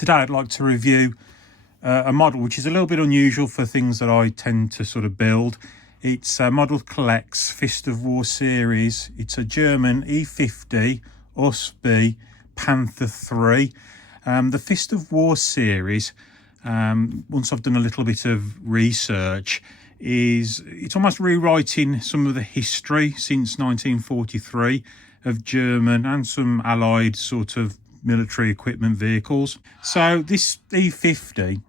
Today I'd like to review a model which is a little bit unusual for things that I tend to sort of build. It's a model collects Fist of War series. It's a German E50 USB Panther III. The Fist of War series, once I've done a little bit of research, it's almost rewriting some of the history since 1943 of German and some allied sort of military equipment vehicles. So this E50,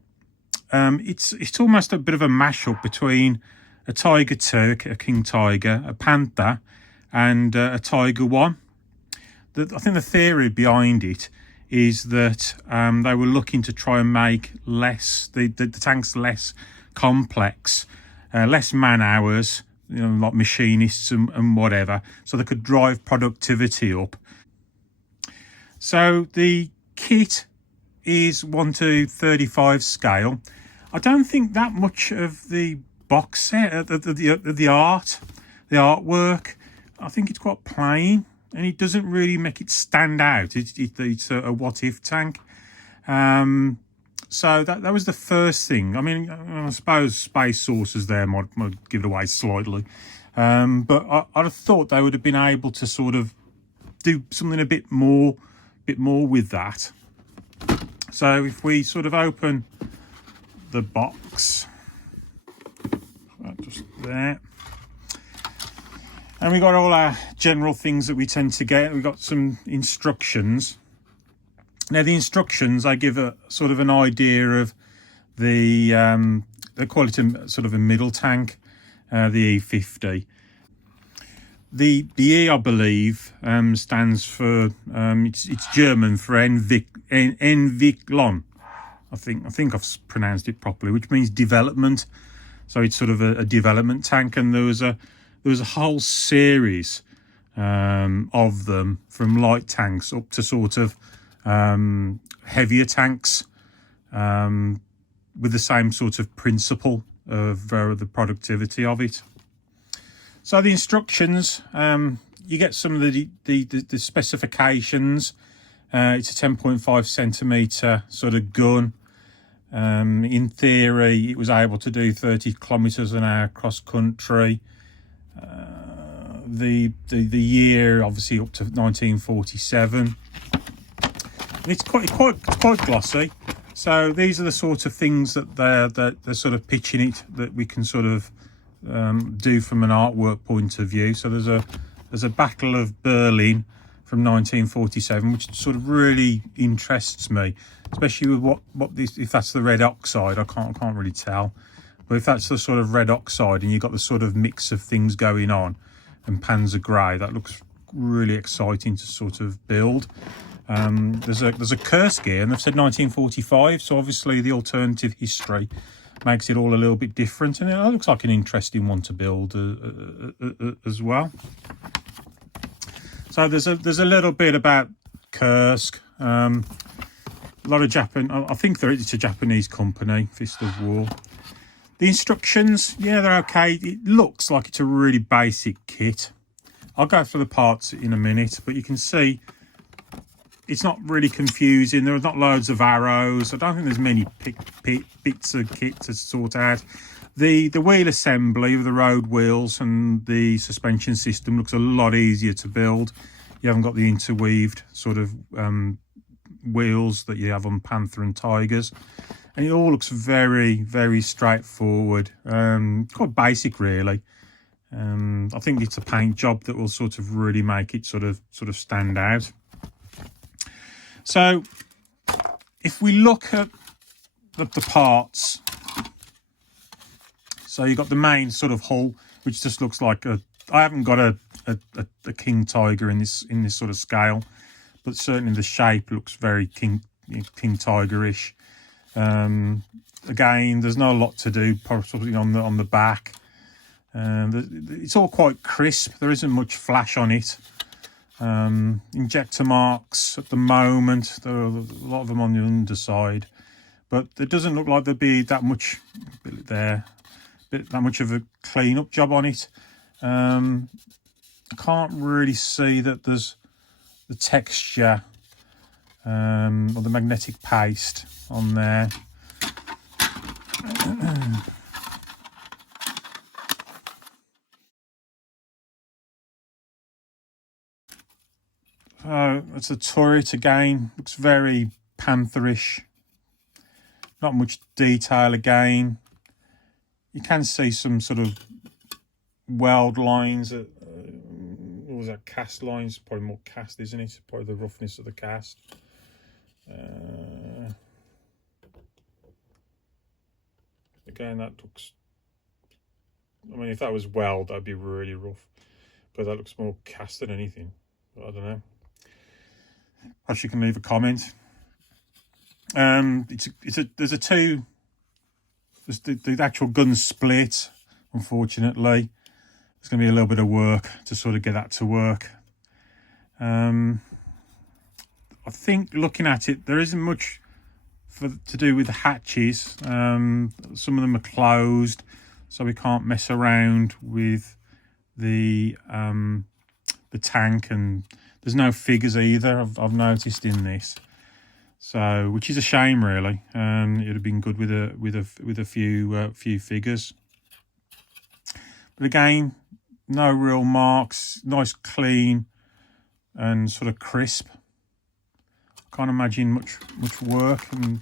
it's almost a bit of a mashup between a Tiger II, a King Tiger, a Panther, and a Tiger I. I think the theory behind it is that they were looking to try and make the tanks less complex, less man hours, like machinists and whatever, so they could drive productivity up. So the kit is 1:35 scale. I don't think that much of the box set, the artwork, I think it's quite plain, and it doesn't really make it stand out. It's a what if tank. So that was the first thing. I mean, I suppose space sources there might give it away slightly, but I'd have thought they would have been able to sort of do something a bit more with that. So if we sort of open the box, just there, and we got all our general things that we tend to get. We've got some instructions. Now the instructions, I give a sort of an idea of they call it sort of a middle tank, the E50. The E, I believe, stands for it's German for Entwicklung. I think I've pronounced it properly, which means development. So it's sort of a development tank, and there was a whole series of them, from light tanks up to sort of heavier tanks, with the same sort of principle of the productivity of it. So the instructions, you get some of the specifications. It's a 10.5 centimetre sort of gun. In theory, it was able to do 30 kilometres an hour cross country. The year, obviously, up to 1947. And it's quite glossy. So these are the sort of things that they're sort of pitching it, that we can sort of do from an artwork point of view. So there's a Battle of Berlin from 1947, which sort of really interests me, especially with what this, if that's the red oxide, I can't really tell, but if that's the sort of red oxide and you've got the sort of mix of things going on, and Panzer grey, that looks really exciting to sort of build. There's a curse gear, and they've said 1945, so obviously the alternative history makes it all a little bit different, and it looks like an interesting one to build as well. So there's a little bit about Kursk. A lot of I think it's a Japanese company, Fist of War. The instructions, yeah, they're okay. It looks like it's a really basic kit. I'll go through the parts in a minute, but you can see it's not really confusing. There are not loads of arrows. I don't think there's many bits of kit to sort out. The wheel assembly of the road wheels and the suspension system looks a lot easier to build. You haven't got the interweaved sort of wheels that you have on Panther and Tigers. And it all looks very, very straightforward. Quite basic, really. I think it's a paint job that will sort of really make it sort of stand out. So if we look at the parts, so you've got the main sort of hull, which just looks like I haven't got a King Tiger in this sort of scale, but certainly the shape looks very King Tiger-ish. Again, there's not a lot to do probably on the back. It's all quite crisp. There isn't much flash on it. Injector marks at the moment, there are a lot of them on the underside, but it doesn't look like there'd be that much that much of a clean-up job on it. I can't really see that there's the texture or the magnetic paste on there. So it's a turret again, looks very Pantherish. Not much detail again. You can see some sort of weld lines, what was that, cast lines? Probably more cast, isn't it? Probably the roughness of the cast. Again, that looks, I mean, if that was weld, that'd be really rough. But that looks more cast than anything. But I don't know. Perhaps you can leave a comment. There's the actual gun split, unfortunately. There's going to be a little bit of work to sort of get that to work. I think looking at it, there isn't much to do with the hatches. Some of them are closed, so we can't mess around with the tank, and there's no figures either. I've noticed in this, so which is a shame really. It'd have been good with a few figures. But again, no real marks. Nice, clean, and sort of crisp. Can't imagine much work and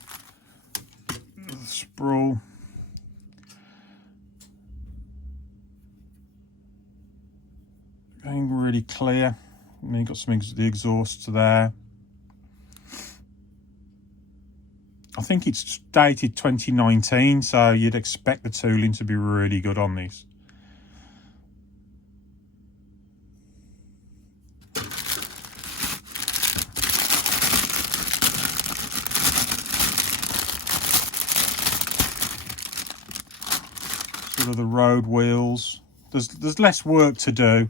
sprawl. Going really clear. I mean, you've got the exhausts there. I think it's dated 2019, so you'd expect the tooling to be really good on this. Sort of the road wheels. There's less work to do,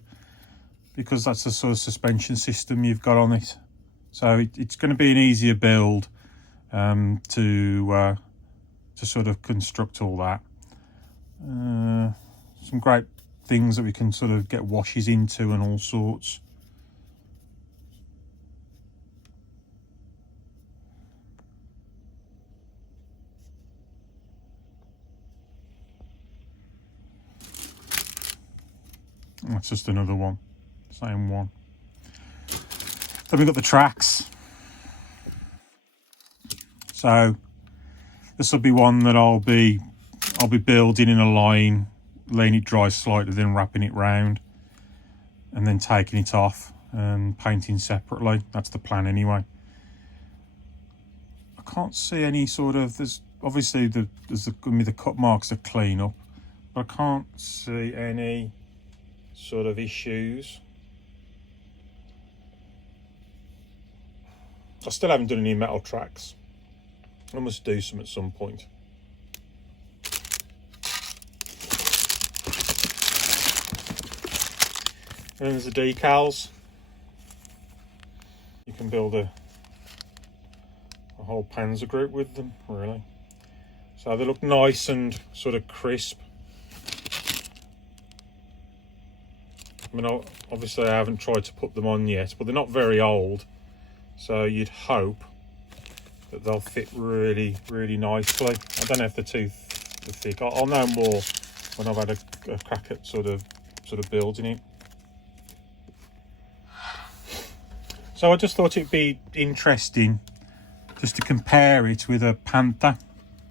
because that's the sort of suspension system you've got on it. So it's going to be an easier build to sort of construct all that. Some great things that we can sort of get washes into and all sorts. That's just another one. Same one. Then we've got the tracks. So this will be one that I'll be building in a line, letting it dry slightly, then wrapping it round, and then taking it off and painting separately. That's the plan anyway. I can't see any sort of, there's obviously going to be the cut marks of clean up, but I can't see any sort of issues. I still haven't done any metal tracks. I must do some at some point. And then there's the decals. You can build a whole Panzer group with them, really. So they look nice and sort of crisp. I mean, obviously I haven't tried to put them on yet, but they're not very old. So you'd hope that they'll fit really, really nicely. I don't know if they're too thick. I'll know more when I've had a crack at sort of building it. So I just thought it'd be interesting just to compare it with a Panther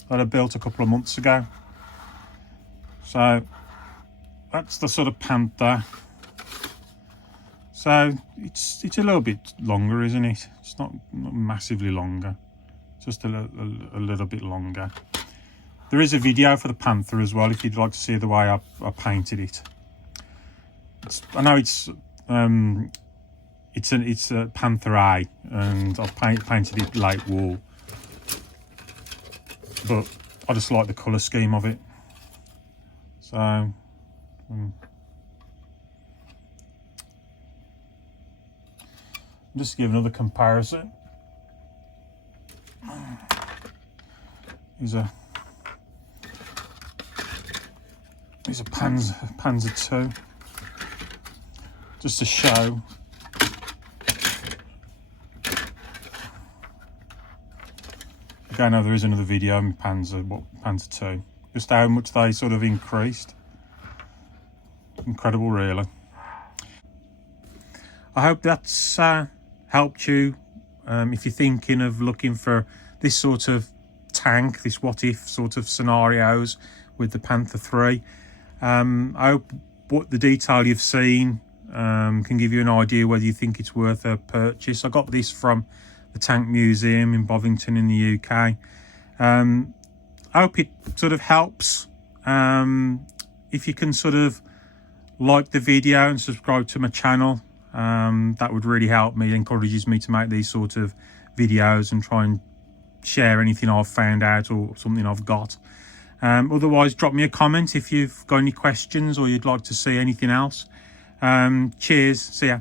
that I built a couple of months ago. So that's the sort of Panther. So it's a little bit longer, isn't it? It's not massively longer, just a little bit longer. There is a video for the Panther as well if you'd like to see the way I painted it. I know it's a Panther III, and I've painted it light wool, but I just like the colour scheme of it. So just to give another comparison, these are Panzer II, just to show I know there is another video on Panther 2, just how much they sort of increased. Incredible, really. I hope that's helped you if you're thinking of looking for this sort of tank, this what if sort of scenarios with the Panther 3. I hope what the detail you've seen can give you an idea whether you think it's worth a purchase. I got this from the Tank Museum in Bovington in the UK. I hope it sort of helps. If you can sort of like the video and subscribe to my channel, that would really help me. It encourages me to make these sort of videos and try and share anything I've found out or something I've got. Otherwise, drop me a comment if you've got any questions or you'd like to see anything else. Cheers. See ya.